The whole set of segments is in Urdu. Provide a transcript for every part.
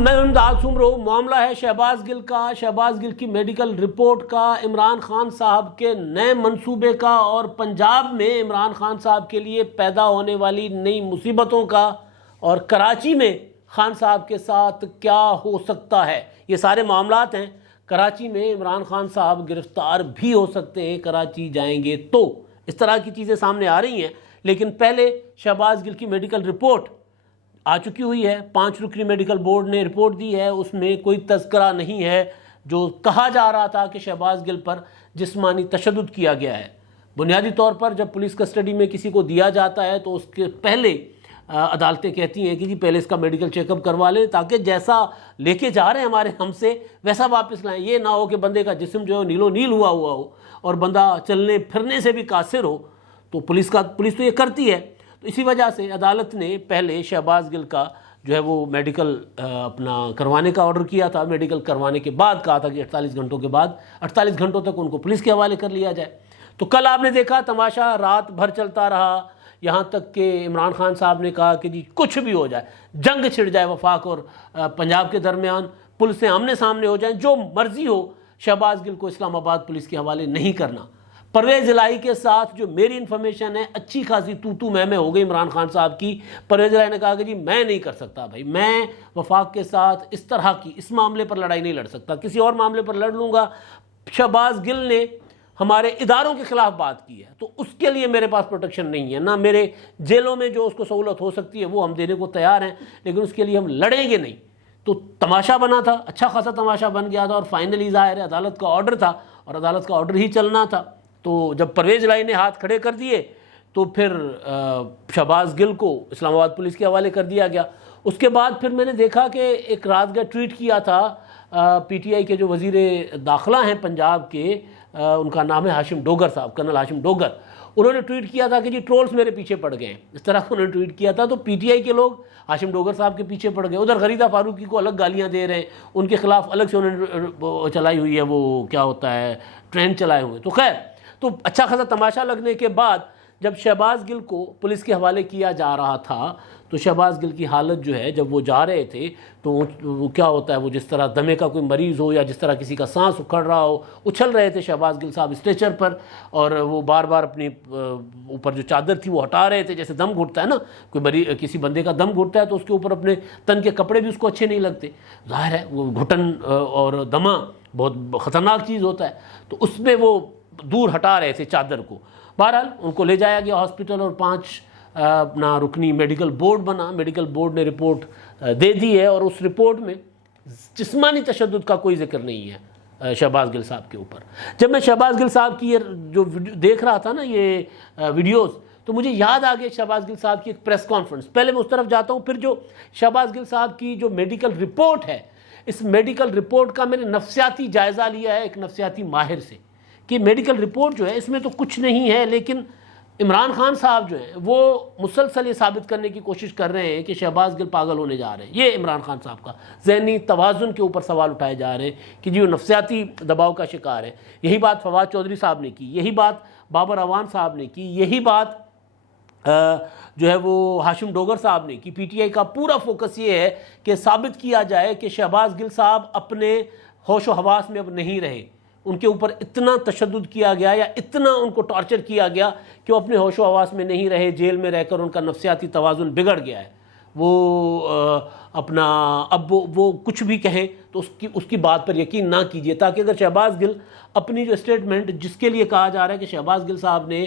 میں امداد سمرو. معاملہ ہے شہباز گل کا، شہباز گل کی میڈیکل رپورٹ کا، عمران خان صاحب کے نئے منصوبے کا، اور پنجاب میں عمران خان صاحب کے لیے پیدا ہونے والی نئی مصیبتوں کا، اور کراچی میں خان صاحب کے ساتھ کیا ہو سکتا ہے. یہ سارے معاملات ہیں. کراچی میں عمران خان صاحب گرفتار بھی ہو سکتے ہیں کراچی جائیں گے تو. اس طرح کی چیزیں سامنے آ رہی ہیں. لیکن پہلے شہباز گل کی میڈیکل رپورٹ آ چکی ہوئی ہے. 5 رکنی میڈیکل بورڈ نے رپورٹ دی ہے. اس میں کوئی تذکرہ نہیں ہے جو کہا جا رہا تھا کہ شہباز گل پر جسمانی تشدد کیا گیا ہے. بنیادی طور پر جب پولیس کسٹڈی میں کسی کو دیا جاتا ہے تو اس کے پہلے عدالتیں کہتی ہیں کہ جی پہلے اس کا میڈیکل چیک اپ کروا لیں تاکہ جیسا لے کے جا رہے ہیں ہمارے ہم سے ویسا واپس لائیں. یہ نہ ہو کہ بندے کا جسم جو ہے نیلو نیل ہوا ہو اور بندہ چلنے پھرنے سے بھی قاصر ہو. تو پولیس تو یہ کرتی ہے. تو اسی وجہ سے عدالت نے پہلے شہباز گل کا جو ہے وہ میڈیکل اپنا کروانے کا آرڈر کیا تھا. میڈیکل کروانے کے بعد کہا تھا کہ 48 گھنٹوں کے بعد 48 گھنٹوں تک ان کو پولیس کے حوالے کر لیا جائے. تو کل آپ نے دیکھا تماشا رات بھر چلتا رہا، یہاں تک کہ عمران خان صاحب نے کہا کہ جی کچھ بھی ہو جائے، جنگ چھڑ جائے وفاق اور پنجاب کے درمیان، پولیسیں آمنے سامنے ہو جائیں، جو مرضی ہو، شہباز گل کو اسلام آباد پولیس کے حوالے نہیں کرنا. پرویز الہی کے ساتھ جو میری انفارمیشن ہے اچھی خاصی تو میں ہو گئی عمران خان صاحب کی. پرویز الہی نے کہا کہ جی میں نہیں کر سکتا بھائی، میں وفاق کے ساتھ اس طرح کی اس معاملے پر لڑائی نہیں لڑ سکتا، کسی اور معاملے پر لڑ لوں گا. شہباز گل نے ہمارے اداروں کے خلاف بات کی ہے تو اس کے لیے میرے پاس پروٹیکشن نہیں ہے، نہ میرے جیلوں میں جو اس کو سہولت ہو سکتی ہے وہ ہم دینے کو تیار ہیں، لیکن اس کے لیے ہم لڑیں گے نہیں. تو تماشا بنا تھا، اچھا خاصا تماشا بن گیا تھا، اور فائنلی ظاہر ہے عدالت کا آرڈر تھا اور عدالت کا آرڈر ہی چلنا تھا. تو جب پرویز الہی نے ہاتھ کھڑے کر دیے تو پھر شہباز گل کو اسلام آباد پولیس کے حوالے کر دیا گیا. اس کے بعد پھر میں نے دیکھا کہ ایک رات کا ٹویٹ کیا تھا پی ٹی آئی کے جو وزیر داخلہ ہیں پنجاب کے، ان کا نام ہے ہاشم ڈوگر صاحب، کرنل ہاشم ڈوگر. انہوں نے ٹویٹ کیا تھا کہ جی ٹرولز میرے پیچھے پڑ گئے ہیں، اس طرح انہوں نے ٹویٹ کیا تھا. تو پی ٹی آئی کے لوگ ہاشم ڈوگر صاحب کے پیچھے پڑ گئے، ادھر غریدہ فاروقی کو الگ گالیاں دے رہے ہیں، ان کے خلاف الگ سے انہوں نے چلائی ہوئی ہے، وہ کیا ہوتا ہے ٹرینڈ چلائے ہوئے. تو خیر، تو اچھا خاصا تماشا لگنے کے بعد جب شہباز گل کو پولیس کے حوالے کیا جا رہا تھا تو شہباز گل کی حالت جو ہے جب وہ جا رہے تھے تو وہ کیا ہوتا ہے، وہ جس طرح دمے کا کوئی مریض ہو یا جس طرح کسی کا سانس اکھڑ رہا ہو، اچھل رہے تھے شہباز گل صاحب اسٹریچر پر، اور وہ بار بار اپنی اوپر جو چادر تھی وہ ہٹا رہے تھے. جیسے دم گھٹتا ہے نا، کوئی کسی بندے کا دم گھٹتا ہے تو اس کے اوپر اپنے تن کے کپڑے بھی اس کو اچھے نہیں لگتے. ظاہر ہے وہ گھٹن اور دمہ بہت خطرناک چیز ہوتا ہے، تو اس میں وہ دور ہٹا رہے تھے چادر کو. بہرحال ان کو لے جایا گیا ہاسپٹل اور 5 اپنا رکنی میڈیکل بورڈ بنا. میڈیکل بورڈ نے رپورٹ دے دی ہے اور اس رپورٹ میں جسمانی تشدد کا کوئی ذکر نہیں ہے شہباز گل صاحب کے اوپر. جب میں شہباز گل صاحب کی یہ جو دیکھ رہا تھا نا یہ ویڈیوز، تو مجھے یاد آ گیا شہباز گل صاحب کی ایک پریس کانفرنس. پہلے میں اس طرف جاتا ہوں، پھر جو شہباز گل صاحب کی جو میڈیکل رپورٹ ہے، اس میڈیکل رپورٹ کا میں نے نفسیاتی جائزہ لیا ہے ایک نفسیاتی ماہر سے کہ میڈیکل رپورٹ جو ہے اس میں تو کچھ نہیں ہے، لیکن عمران خان صاحب جو ہیں وہ مسلسل یہ ثابت کرنے کی کوشش کر رہے ہیں کہ شہباز گل پاگل ہونے جا رہے ہیں. یہ عمران خان صاحب کا ذہنی توازن کے اوپر سوال اٹھائے جا رہے ہیں کہ جی وہ نفسیاتی دباؤ کا شکار ہے. یہی بات فواد چودھری صاحب نے کی، یہی بات بابر اعوان صاحب نے کی، یہی بات جو ہے وہ ہاشم ڈوگر صاحب نے کی. پی ٹی آئی کا پورا فوکس یہ ہے کہ ثابت کیا جائے کہ شہباز گل صاحب اپنے ہوش و حواس میں اب نہیں رہے، ان کے اوپر اتنا تشدد کیا گیا یا اتنا ان کو ٹارچر کیا گیا کہ وہ اپنے ہوش و حواس میں نہیں رہے، جیل میں رہ کر ان کا نفسیاتی توازن بگڑ گیا ہے. وہ اپنا اب وہ کچھ بھی کہیں تو اس کی بات پر یقین نہ کیجیے، تاکہ اگر شہباز گل اپنی جو اسٹیٹمنٹ جس کے لیے کہا جا رہا ہے کہ شہباز گل صاحب نے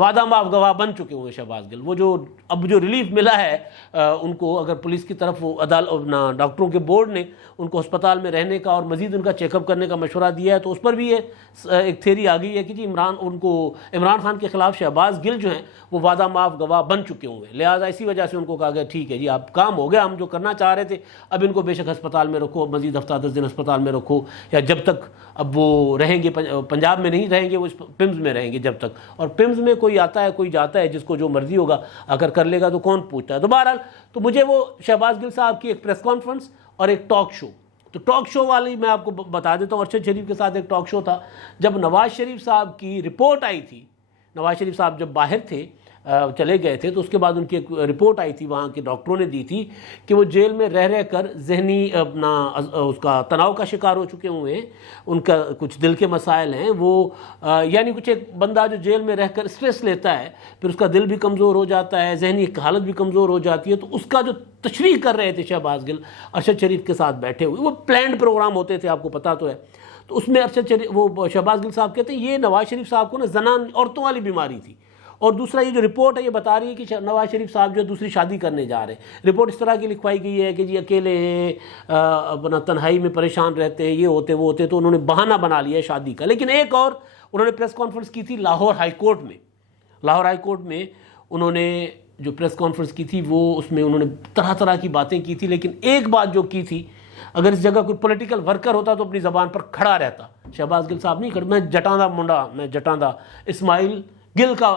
وعدہ معاف گواہ بن چکے ہوئے شہباز گل، وہ جو اب جو ریلیف ملا ہے ان کو، اگر پولیس کی طرف ڈاکٹروں کے بورڈ نے ان کو ہسپتال میں رہنے کا اور مزید ان کا چیک اپ کرنے کا مشورہ دیا ہے، تو اس پر بھی یہ ایک تھیوری آ گئی ہے کہ جی عمران خان کے خلاف شہباز گل جو ہیں وہ وعدہ معاف گواہ بن چکے ہوئے ہیں، لہٰذا اسی وجہ سے ان کو کہا گیا ٹھیک ہے جی آپ کام ہو گیا، ہم جو کرنا چاہ رہے تھے اب ان کو بے شک ہسپتال میں رکھو، مزید ہفتہ 10 دن ہسپتال میں رکھو، یا جب تک اب وہ رہیں گے پنجاب میں نہیں رہیں گے، وہ پمز میں رہیں گے جب تک. اور پمز میں کوئی آتا ہے کوئی جاتا ہے، جس کو جو مرضی ہوگا اگر کر لے گا تو کون پوچھتا ہے. تو بہرحال تو مجھے وہ شہباز گل صاحب کی ایک پریس کانفرنس اور ایک ٹاک شو، تو ٹاک شو والی میں آپ کو بتا دیتا ہوں. ارشد شریف کے ساتھ ایک ٹاک شو تھا. جب نواز شریف صاحب کی رپورٹ آئی تھی، نواز شریف صاحب جب باہر تھے چلے گئے تھے تو اس کے بعد ان کی ایک رپورٹ آئی تھی وہاں کے ڈاکٹروں نے دی تھی کہ وہ جیل میں رہ کر ذہنی اپنا اس کا تناؤ کا شکار ہو چکے ہوئے ہیں، ان کا کچھ دل کے مسائل ہیں، وہ یعنی کچھ ایک بندہ جو جیل میں رہ کر اسٹریس لیتا ہے پھر اس کا دل بھی کمزور ہو جاتا ہے، ذہنی حالت بھی کمزور ہو جاتی ہے، تو اس کا جو تشریح کر رہے تھے شہباز گل ارشد شریف کے ساتھ بیٹھے ہوئے، وہ پلانڈ پروگرام ہوتے تھے، آپ کو پتہ تو ہے، تو اس میں ارشد شریف وہ شہباز گل صاحب کہتے ہیں یہ نواز شریف صاحب کو نا زنان عورتوں والی بیماری تھی، اور دوسرا یہ جو رپورٹ ہے یہ بتا رہی ہے کہ نواز شریف صاحب جو دوسری شادی کرنے جا رہے ہیں، رپورٹ اس طرح کی لکھوائی گئی ہے کہ جی اکیلے ہیں، اپنا تنہائی میں پریشان رہتے ہیں، یہ ہوتے وہ ہوتے، تو انہوں نے بہانہ بنا لیا ہے شادی کا۔ لیکن ایک اور انہوں نے پریس کانفرنس کی تھی لاہور ہائی کورٹ میں انہوں نے جو پریس کانفرنس کی تھی وہ اس میں انہوں نے طرح طرح کی باتیں کی تھی، لیکن ایک بات جو کی تھی، اگر اس جگہ کوئی پولیٹیکل ورکر ہوتا تو اپنی زبان پر کھڑا رہتا، شہباز گل صاحب نہیں کھڑے، میں جٹاں دا منڈا، میں جٹاں دا اسماعیل گل کا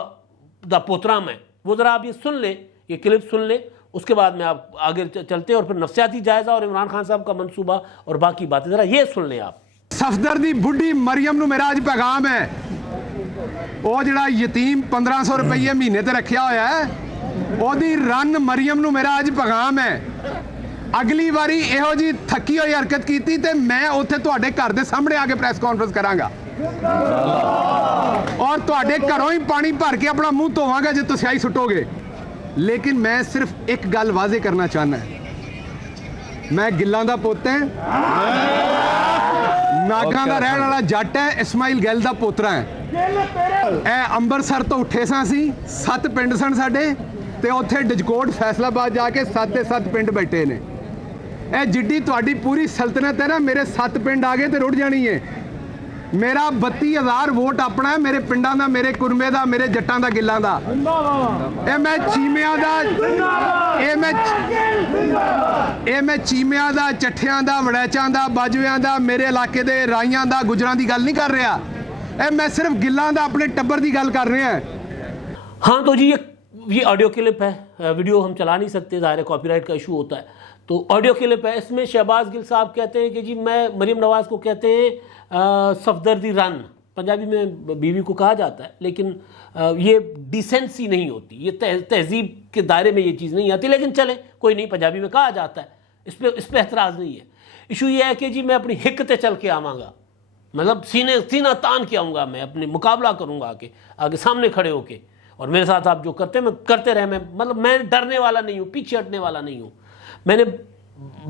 دا پوترا میں، وہ ذرا آپ یہ سن لیں، یہ کلپ سن لیں، اس کے بعد میں آپ آگے چلتے ہیں اور پھر نفسیاتی جائزہ اور عمران خان صاحب کا منصوبہ اور باقی باتیں ذرا یہ سن لیں آپ۔ صفدر دی بڈھی مریم نو میرا اج پیغام ہے، وہ جڑا یتیم 1500 روپیے مہینے تے رکھیا ہویا ہے، وہ دی رن مریم نو میرا اج پیغام ہے، اگلی واری یہو جی تھکی ہوئی حرکت کیتی تے میں اوتھے تواڈے گھر دے سامنے آ کے پریس کانفرنس کراں گا اور تواڈے گھروں ہی پانی بھر کے اپنا منہ دھواں گا جے تسی سیاہی سٹو گے۔ لیکن میں صرف ایک گل واضح کرنا چاہنا ہے، میں گلاں دا پوت ہے، ناگراں دا رہن والا جٹ ہے، اسماعیل گل دا پوترا ہے، اے امبرسر تو اٹھے ساں سی 7 پنڈ سن ساڈے تے اوتھے ڈجکوٹ فیصلہ آباد جا کے 7 دے 7 پنڈ بیٹھے نے، اے جڈی تواڈی پوری سلطنت ہے نا، میرے 7 پنڈ آگے تے رڑ جانی ہے، میرا 32,000 ووٹ اپنا ہے، میرے پنڈاں دا، میرے کرمے دا، میرے جٹاں دا، گلاں دا، اے میں چیمیاں دا، اے میں چیمیاں دا، چٹھیاں دا، وڑیچاں دا، باجویاں دا، میرے علاقے دے رائیاں دا، گجراں دی گل نہیں کر رہا، اے میں صرف گلاں دا اپنے ٹبر دی گل کر رہے ہیں۔ ہاں تو جی یہ آڈیو کلپ ہے، ویڈیو ہم چلا نہیں سکتے، ظاہر ہے کاپی رائٹ کا ایشو ہوتا ہے، تو آڈیو کلپ ہے، اس میں شہباز گل صاحب کہتے ہیں کہ جی میں مریم نواز کو کہتے ہیں صفدر دی رن، پنجابی میں بیوی کو کہا جاتا ہے، لیکن یہ ڈیسنسی نہیں ہوتی، یہ تہذیب کے دائرے میں یہ چیز نہیں آتی، لیکن چلیں کوئی نہیں، پنجابی میں کہا جاتا ہے، اس پہ اعتراض نہیں ہے۔ ایشو یہ ہے کہ جی میں اپنی حق تے چل کے آواں گا، مطلب سینہ تان کے آؤں گا، میں اپنے مقابلہ کروں گا آگے سامنے کھڑے ہو کے، اور میرے ساتھ آپ جو کرتے ہیں میں کرتے رہے، میں ڈرنے والا نہیں ہوں، پیچھے ہٹنے والا نہیں ہوں۔ میں نے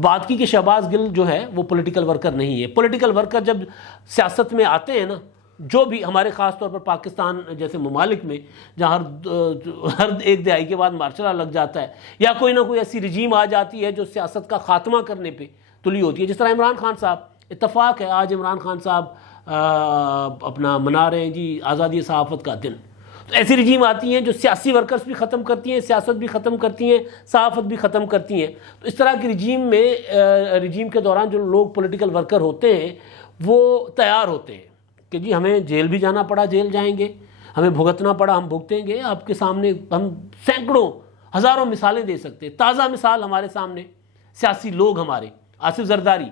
بات کی کہ شہباز گل جو ہے وہ پولیٹیکل ورکر نہیں ہے، پولیٹیکل ورکر جب سیاست میں آتے ہیں نا، جو بھی ہمارے خاص طور پر پاکستان جیسے ممالک میں جہاں ہر ایک دہائی کے بعد مارشل لا لگ جاتا ہے یا کوئی نہ کوئی ایسی رجیم آ جاتی ہے جو سیاست کا خاتمہ کرنے پہ تلی ہوتی ہے، جس طرح عمران خان صاحب، اتفاق ہے آج عمران خان صاحب اپنا منا رہے ہیں جی آزادی صحافت کا دن، تو ایسی رجیم آتی ہیں جو سیاسی ورکرز بھی ختم کرتی ہیں، سیاست بھی ختم کرتی ہیں، صحافت بھی ختم کرتی ہیں، تو اس طرح کی رجیم کے دوران جو لوگ پولیٹیکل ورکر ہوتے ہیں وہ تیار ہوتے ہیں کہ جی ہمیں جیل بھی جانا پڑا جیل جائیں گے، ہمیں بھگتنا پڑا ہم بھگتیں گے، آپ کے سامنے ہم سینکڑوں ہزاروں مثالیں دے سکتے ہیں۔ تازہ مثال ہمارے سامنے سیاسی لوگ ہمارے، آصف زرداری،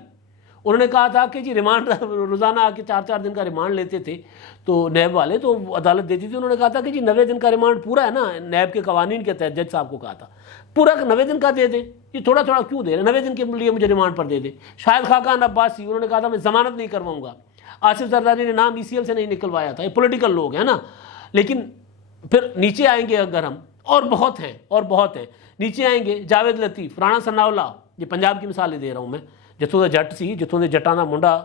انہوں نے کہا تھا کہ جی ریمانڈ روزانہ آ کے 4 دن کا ریمانڈ لیتے تھے تو نیب والے، تو عدالت دیتی تھی، انہوں نے کہا تھا کہ جی 90 دن کا ریمانڈ پورا ہے نا، نیب کے قوانین کے تحت جج صاحب کو کہا تھا پورا 90 دن کا دے دیں، یہ تھوڑا تھوڑا کیوں دے رہے ہیں، 90 دن کے لیے مجھے ریمانڈ پر دے دیں۔ شاہد خاقان عباسی، انہوں نے کہا تھا میں ضمانت نہیں کرواؤں گا، آصف زرداری نے نام ECL سے نہیں نکلوایا تھا، یہ پولیٹیکل لوگ ہیں نا، لیکن پھر نیچے آئیں گے اگر ہم، اور بہت ہیں نیچے آئیں گے، جاوید لطیف، رانا ثناءاللہ، یہ پنجاب کی مثالیں دے رہا ہوں میں، جتوں دا جٹ سی، جتوں دے جٹاں دا منڈا،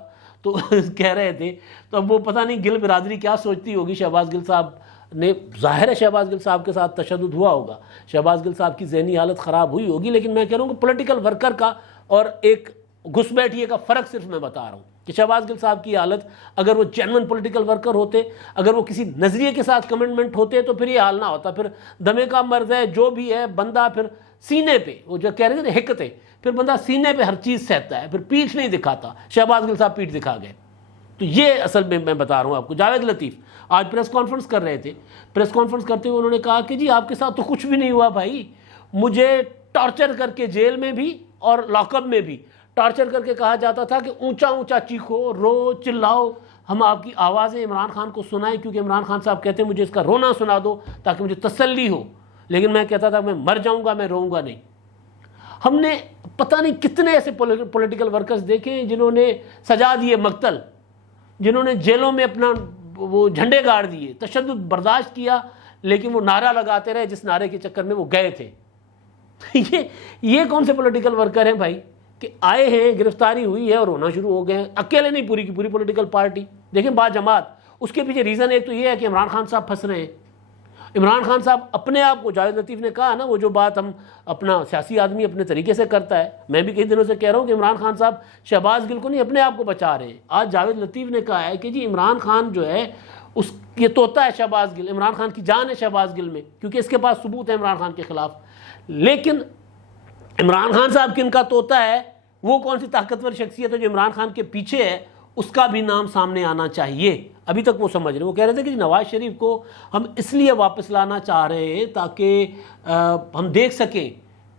تو کہہ رہے تھے، تو اب وہ پتہ نہیں گل برادری کیا سوچتی ہوگی، شہباز گل صاحب نے، ظاہر ہے شہباز گل صاحب کے ساتھ تشدد ہوا ہوگا، شہباز گل صاحب کی ذہنی حالت خراب ہوئی ہوگی، لیکن میں کہہ رہا ہوں کہ پولیٹیکل ورکر کا اور ایک گھس بیٹھیے کا فرق صرف میں بتا رہا ہوں کہ شہباز گل صاحب کی حالت، اگر وہ جینوئن پولیٹیکل ورکر ہوتے، اگر وہ کسی نظریے کے ساتھ کمٹمنٹ ہوتے تو پھر یہ حال نہ ہوتا، پھر دمے کا مرض ہے جو بھی ہے بندہ پھر سینے پہ، وہ جو کہہ رہے تھے حق تھے، پھر بندہ سینے پہ ہر چیز سہتا ہے، پھر پیٹھ نہیں دکھاتا، شہباز گل صاحب پیٹھ دکھا گئے، تو یہ اصل میں بتا رہا ہوں آپ کو۔ جاوید لطیف آج پریس کانفرنس کر رہے تھے، پریس کانفرنس کرتے ہوئے انہوں نے کہا کہ جی آپ کے ساتھ تو کچھ بھی نہیں ہوا بھائی، مجھے ٹارچر کر کے جیل میں بھی اور لاک اپ میں بھی ٹارچر کر کے کہا جاتا تھا کہ اونچا اونچا چیخو، رو، چلاؤ، ہم آپ کی آوازیں عمران خان کو سنائیں، کیونکہ عمران خان صاحب کہتے ہیں مجھے اس کا رونا سنا دو تاکہ مجھے تسلی ہو لیکن میں کہتا تھا میں مر جاؤں گا، میں روؤں گا نہیں۔ ہم نے پتہ نہیں کتنے ایسے پولیٹیکل ورکرز دیکھے ہیں جنہوں نے سجا دیے مقتل، جنہوں نے جیلوں میں اپنا وہ جھنڈے گاڑ دیے، تشدد برداشت کیا، لیکن وہ نعرہ لگاتے رہے جس نعرے کے چکر میں وہ گئے تھے۔ یہ کون سے پولیٹیکل ورکر ہیں بھائی کہ آئے ہیں، گرفتاری ہوئی ہے اور ہونا شروع ہو گئے ہیں؟ اکیلے نہیں، پوری کی پوری پولیٹیکل پارٹی دیکھیں با جماعت۔ اس کے پیچھے ریزن ایک تو یہ ہے کہ عمران خان صاحب پھنس رہے ہیں۔ عمران خان صاحب اپنے آپ کو، جاوید لطیف نے کہا نا وہ جو بات ہم اپنا سیاسی آدمی اپنے طریقے سے کرتا ہے، میں بھی کئی دنوں سے کہہ رہا ہوں کہ عمران خان صاحب شہباز گل کو نہیں اپنے آپ کو بچا رہے ہیں۔ آج جاوید لطیف نے کہا ہے کہ جی عمران خان جو ہے یہ طوطا ہے شہباز گل، عمران خان کی جان ہے شہباز گل میں، کیونکہ اس کے پاس ثبوت ہے عمران خان کے خلاف۔ لیکن عمران خان صاحب کن کا طوطا ہے، وہ کون سی طاقتور شخصیت ہے جو عمران خان کے پیچھے ہے، اس کا بھی نام سامنے آنا چاہیے۔ ابھی تک وہ سمجھ رہے ہیں، وہ کہہ رہے تھے کہ نواز شریف کو ہم اس لیے واپس لانا چاہ رہے ہیں تاکہ ہم دیکھ سکیں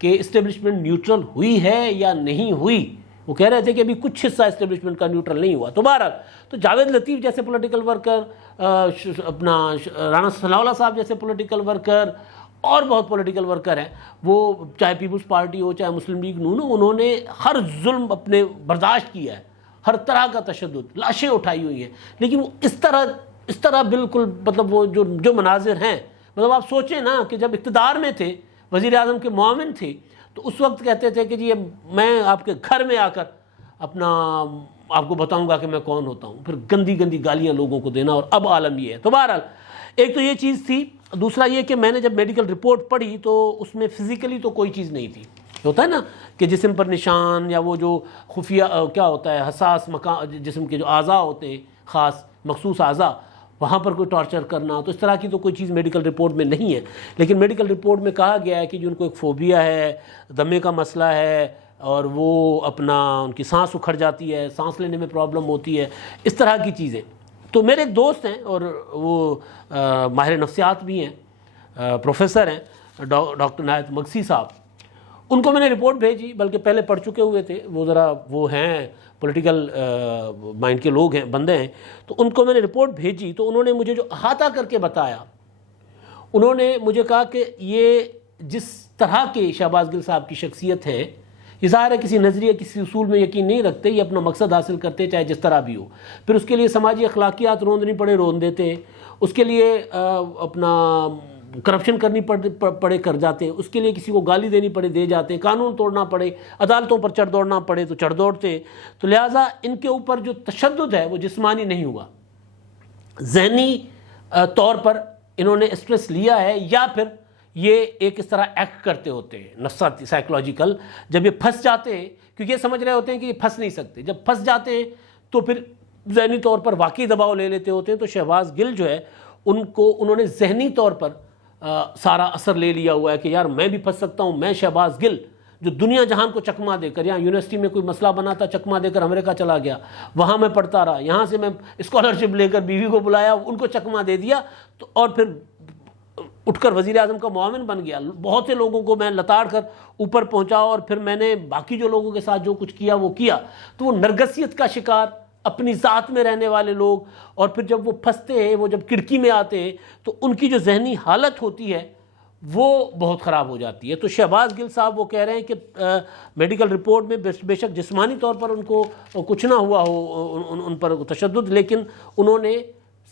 کہ اسٹیبلشمنٹ نیوٹرل ہوئی ہے یا نہیں ہوئی۔ وہ کہہ رہے تھے کہ ابھی کچھ حصہ اسٹیبلشمنٹ کا نیوٹرل نہیں ہوا۔ تو بہرحال تو جاوید لطیف جیسے پولیٹیکل ورکر، اپنا رانا ثناء اللہ صاحب جیسے پولیٹیکل ورکر، اور بہت پولیٹیکل ورکر ہیں، وہ چاہے پیپلز پارٹی ہو چاہے مسلم لیگ نون ہو، انہوں نے ہر ظلم اپنے برداشت کیا ہے، ہر طرح کا تشدد، لاشیں اٹھائی ہوئی ہیں، لیکن وہ اس طرح بالکل مطلب وہ جو مناظر ہیں، مطلب آپ سوچیں نا کہ جب اقتدار میں تھے، وزیر اعظم کے معاون تھے، تو اس وقت کہتے تھے کہ جی میں آپ کے گھر میں آ کر اپنا آپ کو بتاؤں گا کہ میں کون ہوتا ہوں، پھر گندی گندی گالیاں لوگوں کو دینا، اور اب عالم یہ ہے۔ تو بہرحال ایک تو یہ چیز تھی، دوسرا یہ کہ میں نے جب میڈیکل رپورٹ پڑھی تو اس میں فزیکلی تو کوئی چیز نہیں تھی۔ ہوتا ہے نا کہ جسم پر نشان یا وہ جو خفیہ کیا ہوتا ہے حساس مکان، جسم کے جو اعضاء ہوتے ہیں خاص مخصوص اعضاء، وہاں پر کوئی ٹارچر کرنا، تو اس طرح کی تو کوئی چیز میڈیکل رپورٹ میں نہیں ہے۔ لیکن میڈیکل رپورٹ میں کہا گیا ہے کہ جو ان کو ایک فوبیا ہے، دمے کا مسئلہ ہے، اور وہ اپنا ان کی سانس اکھڑ جاتی ہے، سانس لینے میں پرابلم ہوتی ہے، اس طرح کی چیزیں۔ تو میرے ایک دوست ہیں اور وہ ماہر نفسیات بھی ہیں، پروفیسر ہیں، ڈاکٹر عنایت مگسی صاحب، ان کو میں نے رپورٹ بھیجی، بلکہ پہلے پڑھ چکے ہوئے تھے وہ، ذرا وہ ہیں پولیٹیکل مائنڈ کے لوگ ہیں، بندے ہیں، تو ان کو میں نے رپورٹ بھیجی تو انہوں نے مجھے جو احاطہ کر کے بتایا، انہوں نے مجھے کہا کہ یہ جس طرح کے شہباز گل صاحب کی شخصیت ہے، یہ ظاہر ہے کسی نظریے کسی اصول میں یقین نہیں رکھتے، یہ اپنا مقصد حاصل کرتے چاہے جس طرح بھی ہو، پھر اس کے لیے سماجی اخلاقیات روندنی پڑے رون دیتے، اس کے لیے اپنا کرپشن کرنی پڑے کر جاتے ہیں، اس کے لیے کسی کو گالی دینی پڑے دے جاتے ہیں، قانون توڑنا پڑے، عدالتوں پر چڑھ دوڑنا پڑے تو چڑھ دوڑتے۔ تو لہٰذا ان کے اوپر جو تشدد ہے وہ جسمانی نہیں ہوا، ذہنی طور پر انہوں نے اسٹریس لیا ہے، یا پھر یہ ایک اس طرح ایکٹ کرتے ہوتے ہیں نفسیاتی سائیکولوجیکل، جب یہ پھنس جاتے ہیں، کیونکہ یہ سمجھ رہے ہوتے ہیں کہ یہ پھنس نہیں سکتے، جب پھنس جاتے ہیں تو پھر ذہنی طور پر واقعی دباؤ لے لیتے ہوتے ہیں۔ تو شہباز گل جو ہے انہوں نے ذہنی طور پر سارا اثر لے لیا ہوا ہے کہ یار میں بھی پھنس سکتا ہوں، میں شہباز گل جو دنیا جہان کو چکما دے کر، یہاں یونیورسٹی میں کوئی مسئلہ بنا تھا چکما دے کر امریکہ چلا گیا، وہاں میں پڑھتا رہا، یہاں سے میں اسکالرشپ لے کر بیوی کو بلایا، ان کو چکما دے دیا، تو اور پھر اٹھ کر وزیر اعظم کا معاون بن گیا، بہت سے لوگوں کو میں لتاڑ کر اوپر پہنچا، اور پھر میں نے باقی جو لوگوں کے ساتھ جو کچھ کیا وہ کیا۔ تو وہ نرگسیت کا شکار اپنی ذات میں رہنے والے لوگ، اور پھر جب وہ پھنستے ہیں، وہ جب کھڑکی میں آتے ہیں، تو ان کی جو ذہنی حالت ہوتی ہے وہ بہت خراب ہو جاتی ہے۔ تو شہباز گل صاحب وہ کہہ رہے ہیں کہ میڈیکل رپورٹ میں بے شک جسمانی طور پر ان کو کچھ نہ ہوا ہو، ان پر تشدد، لیکن انہوں نے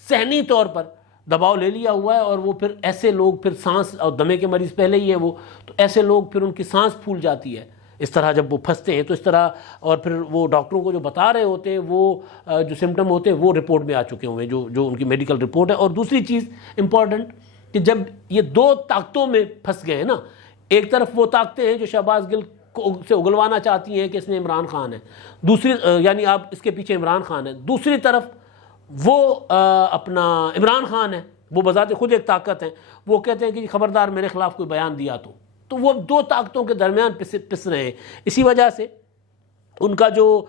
ذہنی طور پر دباؤ لے لیا ہوا ہے، اور وہ پھر ایسے لوگ پھر سانس، اور دمے کے مریض پہلے ہی ہیں وہ، تو ایسے لوگ پھر ان کی سانس پھول جاتی ہے اس طرح جب وہ پھنستے ہیں، تو اس طرح، اور پھر وہ ڈاکٹروں کو جو بتا رہے ہوتے ہیں وہ جو سمٹم ہوتے ہیں وہ رپورٹ میں آ چکے ہوئے ہیں، جو ان کی میڈیکل رپورٹ ہے۔ اور دوسری چیز امپورٹنٹ کہ جب یہ دو طاقتوں میں پھنس گئے ہیں نا، ایک طرف وہ طاقتیں ہیں جو شہباز گل سے اگلوانا چاہتی ہیں کہ اس میں عمران خان ہے، دوسری یعنی آپ اس کے پیچھے عمران خان ہے، دوسری طرف وہ اپنا عمران خان ہے، وہ بذات خود ایک طاقت ہے، وہ کہتے ہیں کہ خبردار میرے خلاف کوئی بیان دیا تو وہ دو طاقتوں کے درمیان پس رہے ہیں۔ اسی وجہ سے ان کا جو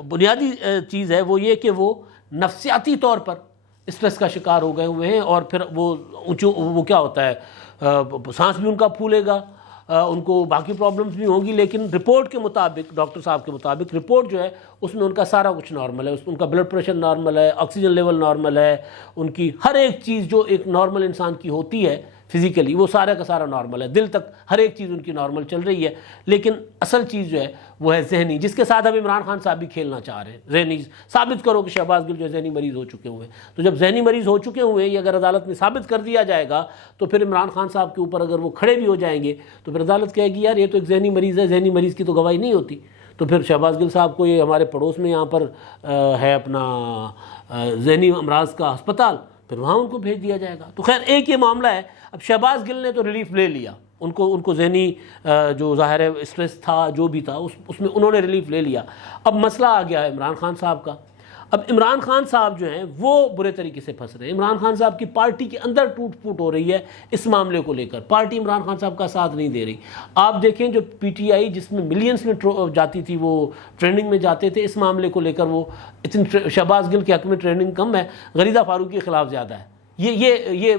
بنیادی چیز ہے وہ یہ کہ وہ نفسیاتی طور پر اسٹریس کا شکار ہو گئے ہوئے ہیں، اور پھر وہ کیا ہوتا ہے، سانس بھی ان کا پھولے گا، ان کو باقی پرابلمز بھی ہوں گی، لیکن رپورٹ کے مطابق، ڈاکٹر صاحب کے مطابق رپورٹ جو ہے اس میں ان کا سارا کچھ نارمل ہے، ان کا بلڈ پریشر نارمل ہے، آکسیجن لیول نارمل ہے، ان کی ہر ایک چیز جو ایک نارمل انسان کی ہوتی ہے فزیکلی وہ سارا کا سارا نارمل ہے، دل تک ہر ایک چیز ان کی نارمل چل رہی ہے، لیکن اصل چیز جو ہے وہ ہے ذہنی، جس کے ساتھ اب عمران خان صاحب بھی کھیلنا چاہ رہے ہیں۔ ذہنی ثابت کرو کہ شہباز گل جو ہے ذہنی مریض ہو چکے ہوئے ہیں، تو جب ذہنی مریض ہو چکے ہوئے ہیں یہ اگر عدالت میں ثابت کر دیا جائے گا تو پھر عمران خان صاحب کے اوپر اگر وہ کھڑے بھی ہو جائیں گے تو پھر عدالت کہے گی یار یہ تو ایک ذہنی مریض ہے، ذہنی مریض کی تو گواہی نہیں ہوتی، تو پھر شہباز گل صاحب کو یہ ہمارے پڑوس میں یہاں پر ہے اپنا ذہنی امراض کا ہسپتال، پھر وہاں ان کو بھیج دیا جائے گا۔ تو خیر ایک یہ معاملہ ہے، اب شہباز گل نے تو ریلیف لے لیا، ان کو ذہنی جو ظاہر ہے اسٹریس تھا جو بھی تھا اس میں انہوں نے ریلیف لے لیا۔ اب مسئلہ آ گیا ہے عمران خان صاحب کا۔ اب عمران خان صاحب جو ہیں وہ برے طریقے سے پھنس رہے ہیں، عمران خان صاحب کی پارٹی کے اندر ٹوٹ پھوٹ ہو رہی ہے اس معاملے کو لے کر، پارٹی عمران خان صاحب کا ساتھ نہیں دے رہی۔ آپ دیکھیں جو پی ٹی آئی جس میں ملینز میں جاتی تھی، وہ ٹرینڈنگ میں جاتے تھے، اس معاملے کو لے کر وہ اتنی شہباز گل کے حق میں ٹرینڈنگ کم ہے، غریزہ فاروقی کے خلاف زیادہ ہے، یہ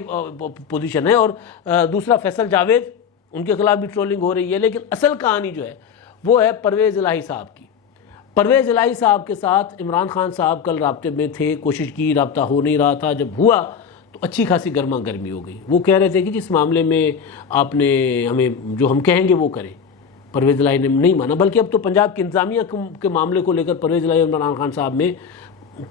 پوزیشن ہے۔ اور دوسرا فیصل جاوید، ان کے خلاف بھی ٹرولنگ ہو رہی ہے، لیکن اصل کہانی جو ہے وہ ہے پرویز الہی صاحب کی۔ پرویز الہی صاحب کے ساتھ عمران خان صاحب کل رابطے میں تھے، کوشش کی، رابطہ ہو نہیں رہا تھا، جب ہوا تو اچھی خاصی گرما گرمی ہو گئی۔ وہ کہہ رہے تھے کہ جس معاملے میں آپ نے ہمیں جو ہم کہیں گے وہ کریں، پرویز الہی نے نہیں مانا، بلکہ اب تو پنجاب کی انتظامیہ کے معاملے کو لے کر پرویز الہی اور عمران خان صاحب میں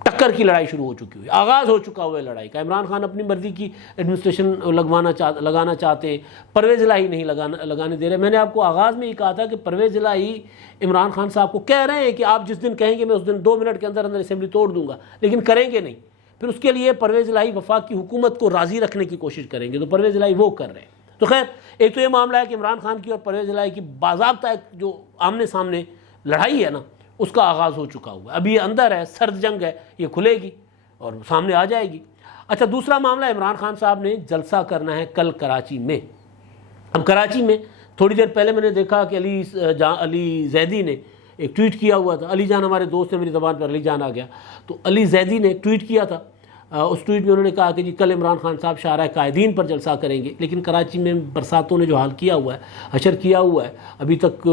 ٹکر کی لڑائی شروع ہو چکی ہوئی، آغاز ہو چکا ہوا ہے لڑائی کا۔ عمران خان اپنی مرضی کی ایڈمنسٹریشن لگانا چاہتے ہیں، پرویز الہی نہیں لگانے دے رہے۔ میں نے آپ کو آغاز میں ہی کہا تھا کہ پرویز الہی عمران خان صاحب کو کہہ رہے ہیں کہ آپ جس دن کہیں گے میں اس دن 2 منٹ کے اندر اندر اسمبلی توڑ دوں گا، لیکن کریں گے نہیں۔ پھر اس کے لیے پرویز الہی وفاق کی حکومت کو راضی رکھنے کی کوشش کریں گے، تو پرویز الہی وہ کر رہے ہیں۔ تو خیر ایک تو یہ معاملہ ہے کہ عمران خان کی اور پرویز الہی کی باضابطہ ایک جو آمنے سامنے لڑائی ہے نا، اس کا آغاز ہو چکا ہوا ہے۔ ابھی یہ اندر ہے، سرد جنگ ہے، یہ کھلے گی اور سامنے آ جائے گی۔ اچھا دوسرا معاملہ، عمران خان صاحب نے جلسہ کرنا ہے کل کراچی میں۔ اب کراچی میں تھوڑی دیر پہلے میں نے دیکھا کہ علی زیدی نے ایک ٹویٹ کیا ہوا تھا، علی جان ہمارے دوست ہیں، میری زبان پر علی جان آ گیا، تو علی زیدی نے ایک ٹویٹ کیا تھا۔ اس ٹویٹ میں انہوں نے کہا کہ جی کل عمران خان صاحب شاہراہ قائدین پر جلسہ کریں گے، لیکن کراچی میں برساتوں نے جو حال کیا ہوا ہے، حشر کیا ہوا ہے، ابھی تک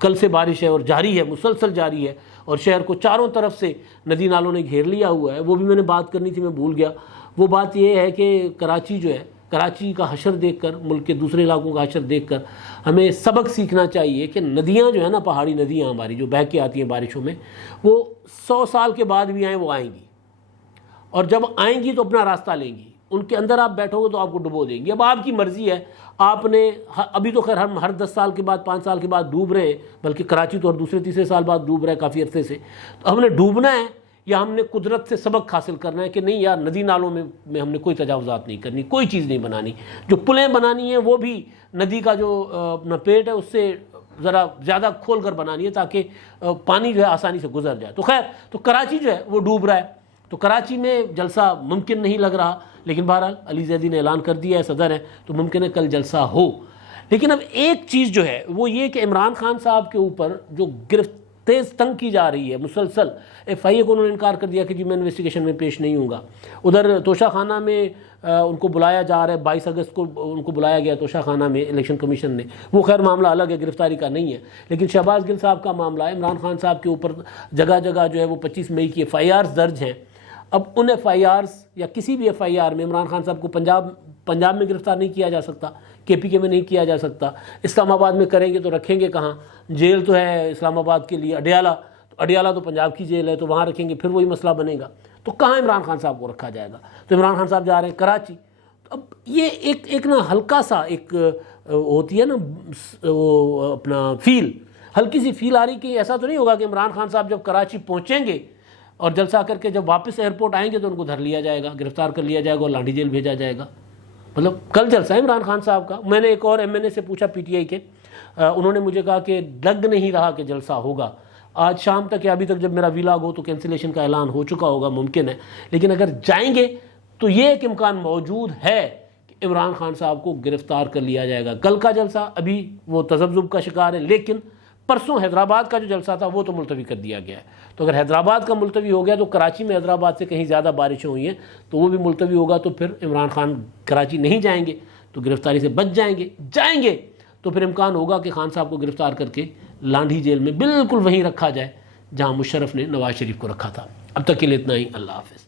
کل سے بارش ہے اور جاری ہے، مسلسل جاری ہے، اور شہر کو چاروں طرف سے ندی نالوں نے گھیر لیا ہوا ہے۔ وہ بھی میں نے بات کرنی تھی، میں بھول گیا۔ وہ بات یہ ہے کہ کراچی جو ہے، کراچی کا حشر دیکھ کر، ملک کے دوسرے علاقوں کا حشر دیکھ کر ہمیں سبق سیکھنا چاہیے کہ ندیاں جو ہے نا، پہاڑی ندیاں ہماری جو بہہ کے آتی ہیں بارشوں میں، وہ 100 سال کے بعد بھی آئیں، وہ آئیں گی، اور جب آئیں گی تو اپنا راستہ لیں گی، ان کے اندر آپ بیٹھو گے تو آپ کو ڈبو دیں گی۔ اب آپ کی مرضی ہے، آپ نے ابھی تو خیر ہم ہر 10 سال کے بعد 5 سال کے بعد ڈوب رہے ہیں، بلکہ کراچی تو ہر دوسرے تیسرے سال بعد ڈوب رہا ہے کافی عرصے سے، تو ہم نے ڈوبنا ہے یا ہم نے قدرت سے سبق حاصل کرنا ہے کہ نہیں یار ندی نالوں میں ہم نے کوئی تجاوزات نہیں کرنی، کوئی چیز نہیں بنانی، جو پلیں بنانی ہیں وہ بھی ندی کا جو اپنا پیٹ ہے اس سے ذرا زیادہ کھول کر بنانی ہے تاکہ پانی جو ہے آسانی سے گزر جائے۔ تو خیر تو کراچی جو ہے وہ ڈوب رہا ہے، تو کراچی میں جلسہ ممکن نہیں لگ رہا، لیکن بہرحال علی زیدی نے اعلان کر دیا ہے، صدر ہے، تو ممکن ہے کل جلسہ ہو۔ لیکن اب ایک چیز جو ہے وہ یہ کہ عمران خان صاحب کے اوپر جو تیز تنگ کی جا رہی ہے مسلسل، ایف آئی اے کو انہوں نے انکار کر دیا کہ جی میں انویسٹیگیشن میں پیش نہیں ہوں گا۔ ادھر توشہ خانہ میں ان کو بلایا جا رہا ہے، 22 اگست کو ان کو بلایا گیا توشہ خانہ میں الیکشن کمیشن نے، وہ خیر معاملہ الگ ہے، گرفتاری کا نہیں ہے، لیکن شہباز گل صاحب کا معاملہ ہے، عمران خان صاحب کے اوپر جگہ جگہ جو ہے وہ 25 مئی کی ایف آئی آرز درج ہیں۔ اب ان ایف آئی آرز یا کسی بھی ایف آئی آر میں عمران خان صاحب کو پنجاب میں گرفتار نہیں کیا جا سکتا، کے پی کے میں نہیں کیا جا سکتا، اسلام آباد میں کریں گے تو رکھیں گے کہاں؟ جیل تو ہے اسلام آباد کے لیے اڈیالہ تو پنجاب کی جیل ہے، تو وہاں رکھیں گے، پھر وہی مسئلہ بنے گا، تو کہاں عمران خان صاحب کو رکھا جائے گا؟ تو عمران خان صاحب جا رہے ہیں کراچی۔ اب یہ ایک نا ہلکا سا ایک ہوتی ہے نا وہ اپنا فیل، ہلکی سی فیل آ رہی کہ ایسا تو نہیں ہوگا کہ عمران خان صاحب جب کراچی پہنچیں گے اور جلسہ کر کے جب واپس ایئرپورٹ آئیں گے تو ان کو دھر لیا جائے گا، گرفتار کر لیا جائے گا اور لانڈھی جیل بھیجا جائے گا؟ مطلب کل جلسہ ہے عمران خان صاحب کا۔ میں نے ایک اور ایم این اے سے پوچھا پی ٹی آئی کے، انہوں نے مجھے کہا کہ لگ نہیں رہا کہ جلسہ ہوگا آج شام تک، یا ابھی تک جب میرا ویلاگ ہو تو کینسلیشن کا اعلان ہو چکا ہوگا، ممکن ہے، لیکن اگر جائیں گے تو یہ ایک امکان موجود ہے کہ عمران خان صاحب کو گرفتار کر لیا جائے گا۔ کل کا جلسہ ابھی وہ تذبذب کا شکار ہے، لیکن پرسوں حیدرآباد کا جو جلسہ تھا وہ تو ملتوی کر دیا گیا ہے۔ تو اگر حیدرآباد کا ملتوی ہو گیا تو کراچی میں حیدرآباد سے کہیں زیادہ بارشیں ہوئی ہیں تو وہ بھی ملتوی ہوگا، تو پھر عمران خان کراچی نہیں جائیں گے تو گرفتاری سے بچ جائیں گے تو پھر امکان ہوگا کہ خان صاحب کو گرفتار کر کے لانڈھی جیل میں بالکل وہیں رکھا جائے جہاں مشرف نے نواز شریف کو رکھا تھا۔ اب تک کے لیے اتنا ہی، اللہ حافظ۔